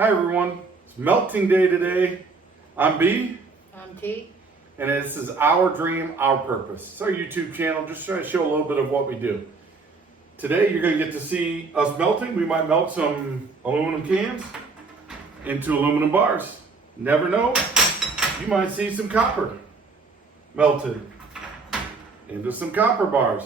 Hi everyone, it's melting day today. I'm B, I'm T. and this is Our Dream, Our Purpose. It's our YouTube channel, just trying to show a little bit of what we do. Today you're going to get to see us melting. We might melt some aluminum cans into aluminum bars. Never know, you might see some copper melted into some copper bars.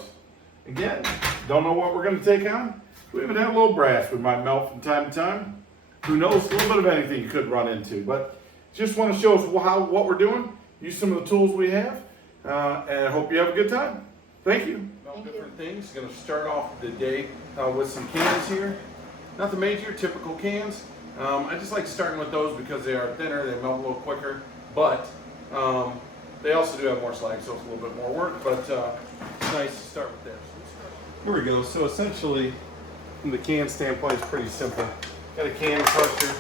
Again, don't know what we're going to take on. We even have a little brass we might melt from time to time. Who knows, a little bit of anything you could run into. But just want to show us what we're doing, use some of the tools we have, and I hope you have a good time. Thank you. Different things. Going to start off the day with some cans here. Nothing major, typical cans. I just like starting with those because they are thinner, they melt a little quicker, but they also do have more slag, so it's a little bit more work, but it's nice to start with this. Here we go. So essentially, from the can standpoint, it's pretty simple. Got a can crusher.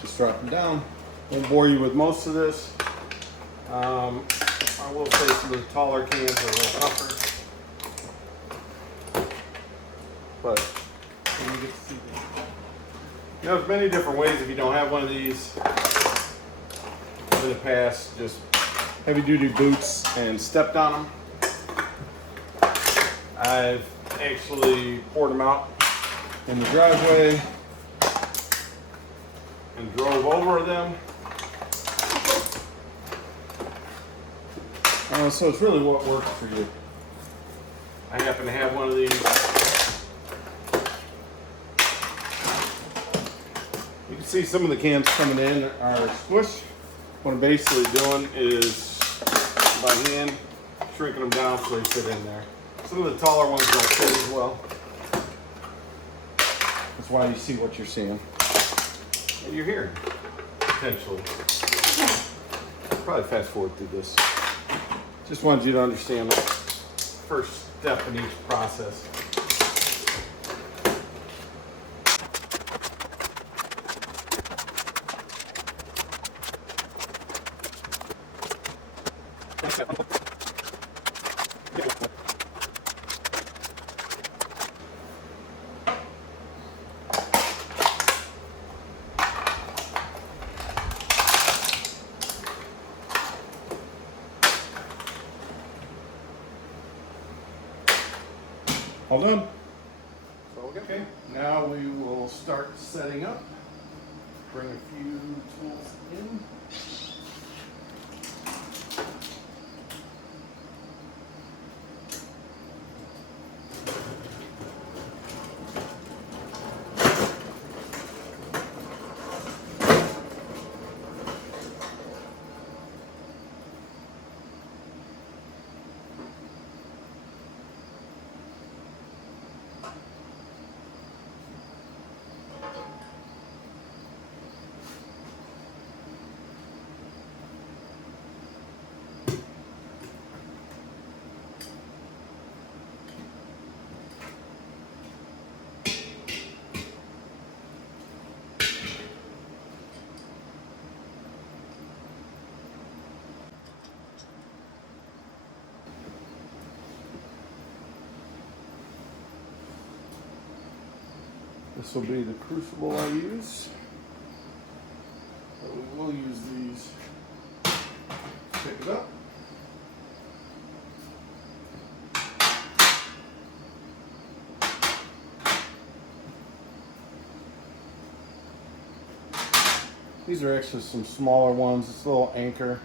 Just drop them down. Won't bore you with most of this. I will say some of the taller cans are a little tougher. But you get to see them. You know, there's many different ways if you don't have one of these. In the past, just heavy duty boots and stepped on them. I've actually poured them out in the driveway and drove over them. So it's really what works for you. I happen to have one of these. You can see some of the cans coming in are squished. What I'm basically doing is by hand shrinking them down so they fit in there. Some of the taller ones don't fit as well. That's why you see what you're seeing. And you're hearing, potentially. Probably fast forward through this. Just wanted you to understand the first step in each process. All done. Okay, now we will start setting up. Bring a few tools in. This will be the crucible I use. But we will use these. Pick it up. These are actually some smaller ones. It's a little anchor,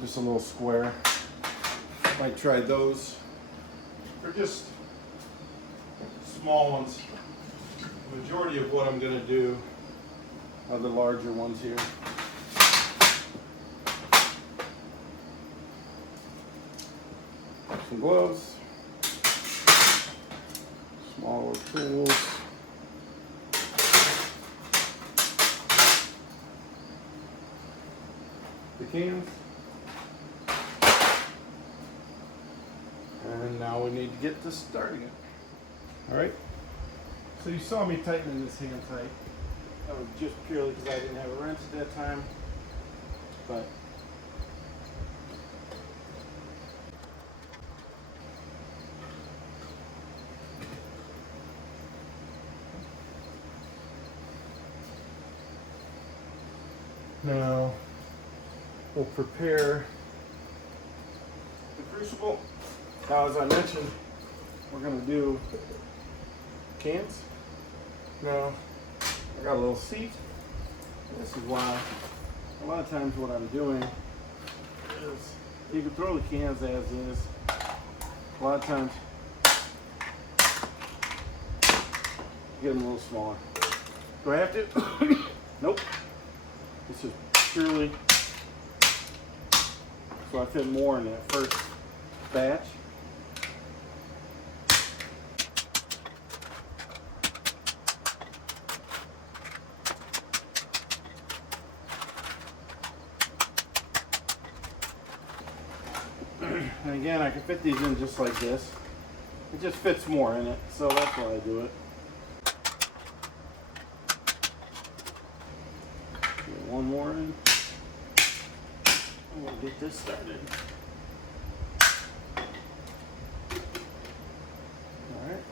just a little square. Might try those. They're just small ones. The majority of what I'm going to do are the larger ones here. Some gloves, smaller tools, the cans, and now we need to get this starting it. All right. So you saw me tightening this hand tight. That was just purely because I didn't have a wrench at that time. But Now we'll prepare the crucible. Now, as I mentioned, we're going to do cans. Now, I got a little seat. This is why a lot of times what I'm doing is you can throw the cans as is. A lot of times get them a little smaller. Do I have to? Nope. This is purely so I fit more in that first batch. And again, I can fit these in just like this. It just fits more in it, so that's why I do it. Get one more in. And we'll get this started. Alright.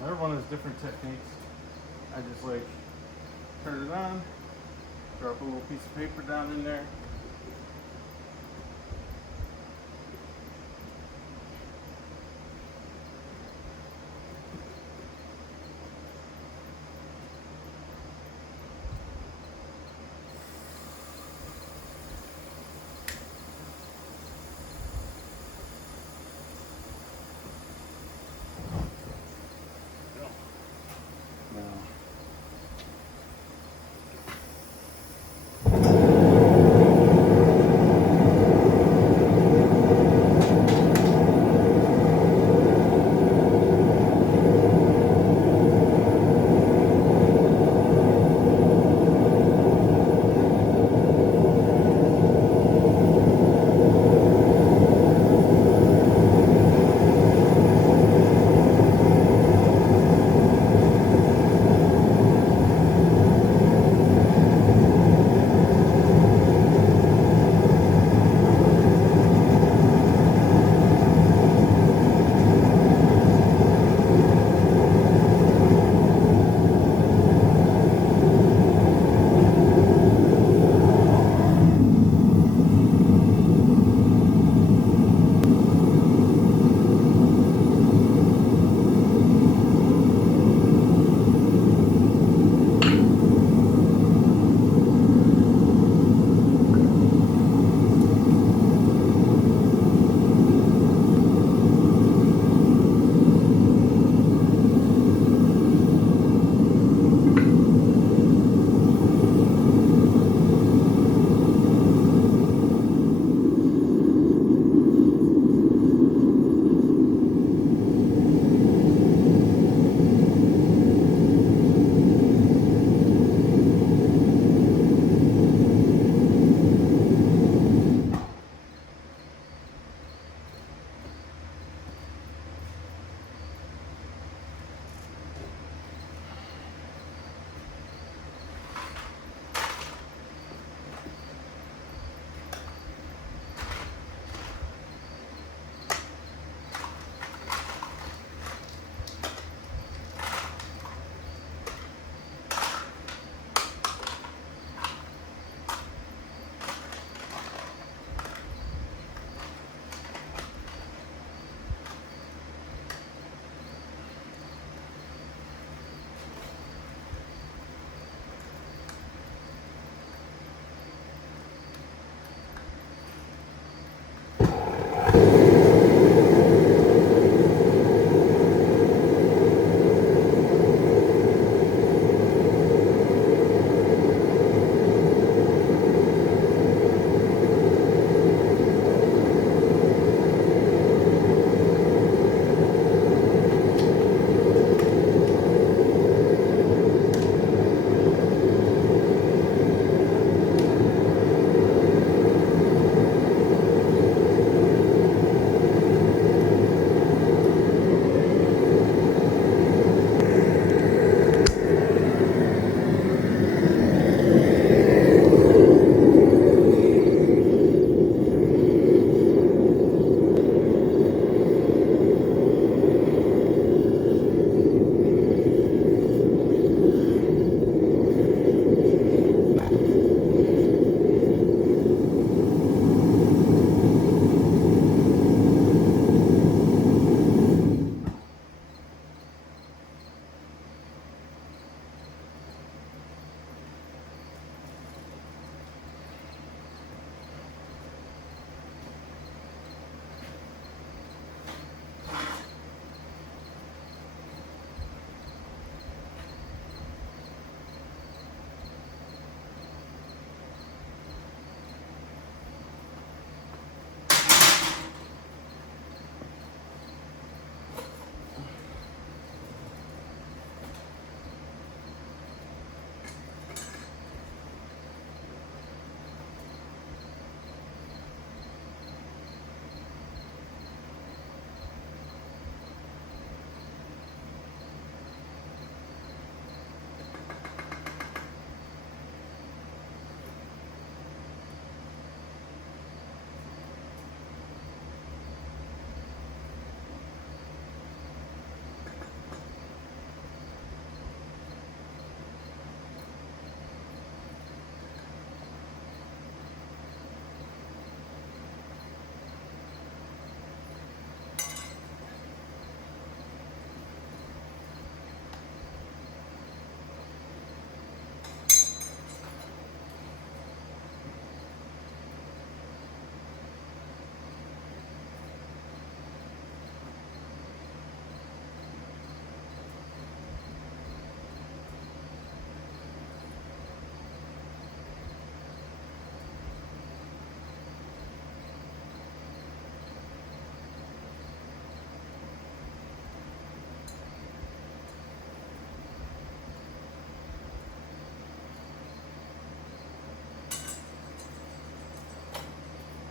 Everyone has different techniques. I just like turn it on, drop a little piece of paper down in there.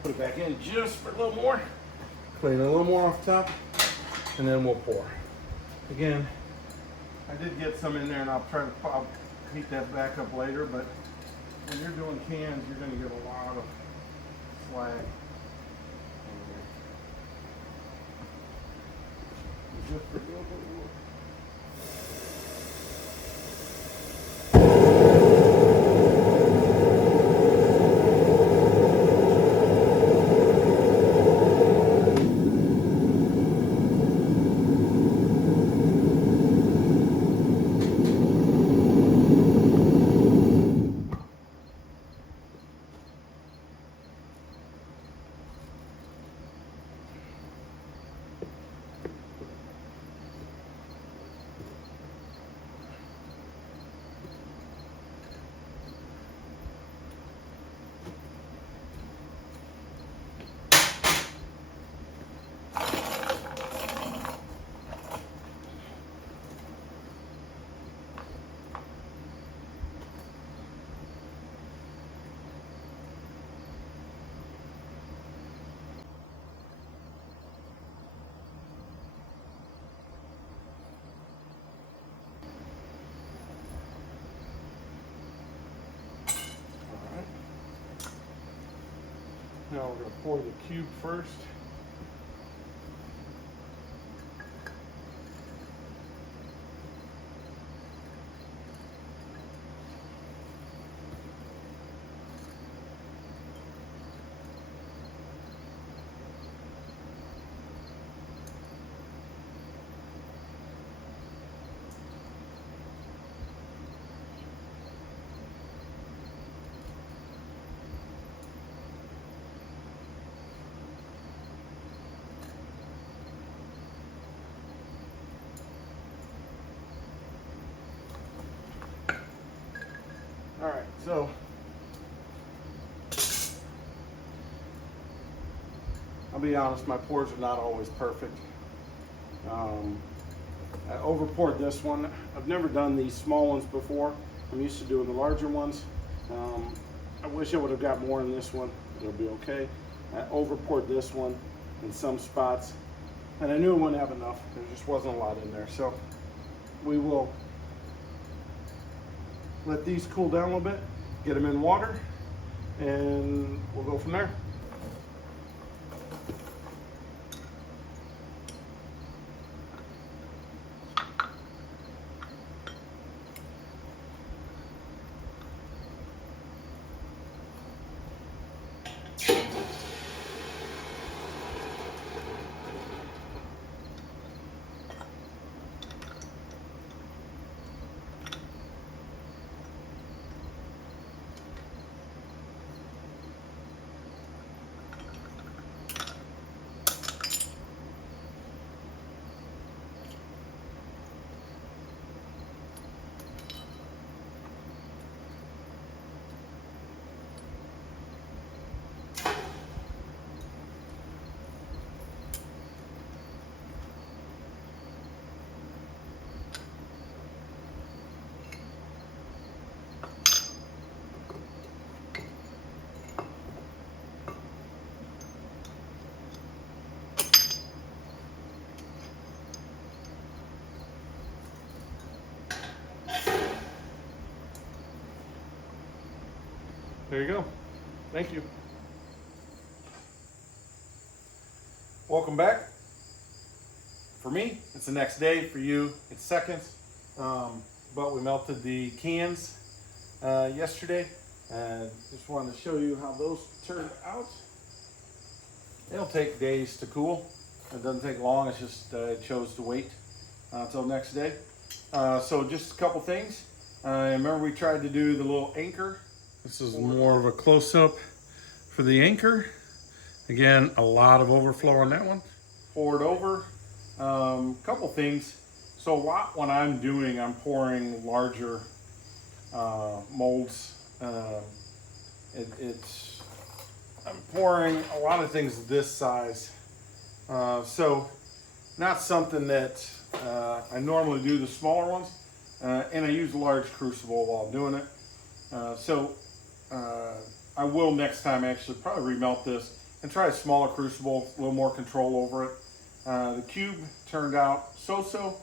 put it back in just for a little more. Clean it a little more off the top, and then we'll pour. Again, I did get some in there, and I'll heat that back up later, but when you're doing cans, you're going to get a lot of slag. Just for a little bit more. Now we're going to pour the cube first. All right, so I'll be honest, my pours are not always perfect. I over poured this one. I've never done these small ones before. I'm used to doing the larger ones. I wish I would have got more in this one. It'll be okay. I over poured this one in some spots, and I knew it wouldn't have enough. There just wasn't a lot in there. So we will let these cool down a little bit, get them in water, and we'll go from there. There you go. Thank you. Welcome back. For me, it's the next day. For you, it's seconds. But we melted the cans yesterday. Just wanted to show you how those turned out. It'll take days to cool. It doesn't take long. It's just I chose to wait until next day. So just a couple things. Remember we tried to do the little anchor. This is more of a close-up for the anchor. Again, a lot of overflow on that one. Pour it over. Couple things. So a lot when I'm doing, I'm pouring larger molds. I'm pouring a lot of things this size. So not something that I normally do the smaller ones. And I use a large crucible while doing it. I will next time actually probably remelt this and try a smaller crucible, a little more control over it. The cube turned out so-so.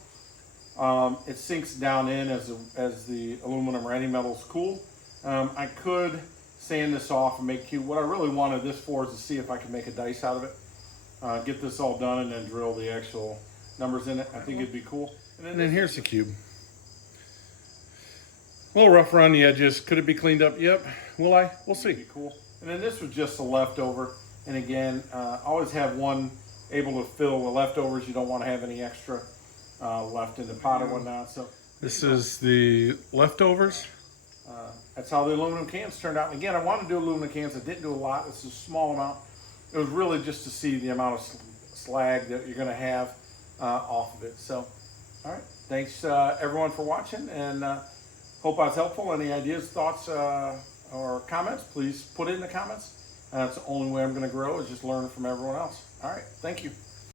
It sinks down in as the aluminum or any metals cool. I could sand this off and make cube. What I really wanted this for is to see if I could make a dice out of it. Get this all done and then drill the actual numbers in it. I think it'd be cool. And then here's the cube. A little rough around the edges. Could it be cleaned up? Yep. Will I? We'll see. Be cool. And then this was just a leftover. And again, always have one able to fill the leftovers. You don't want to have any extra left in the pot or whatnot. So This is the leftovers. that's how the aluminum cans turned out. And again, I wanted to do aluminum cans. I didn't do a lot. It's a small amount. It was really just to see the amount of slag that you're going to have off of it. So, all right. Thanks everyone for watching, and hope I was helpful. Any ideas, thoughts, or comments, please put it in the comments. That's the only way I'm going to grow, is just learn from everyone else. All right. Thank you.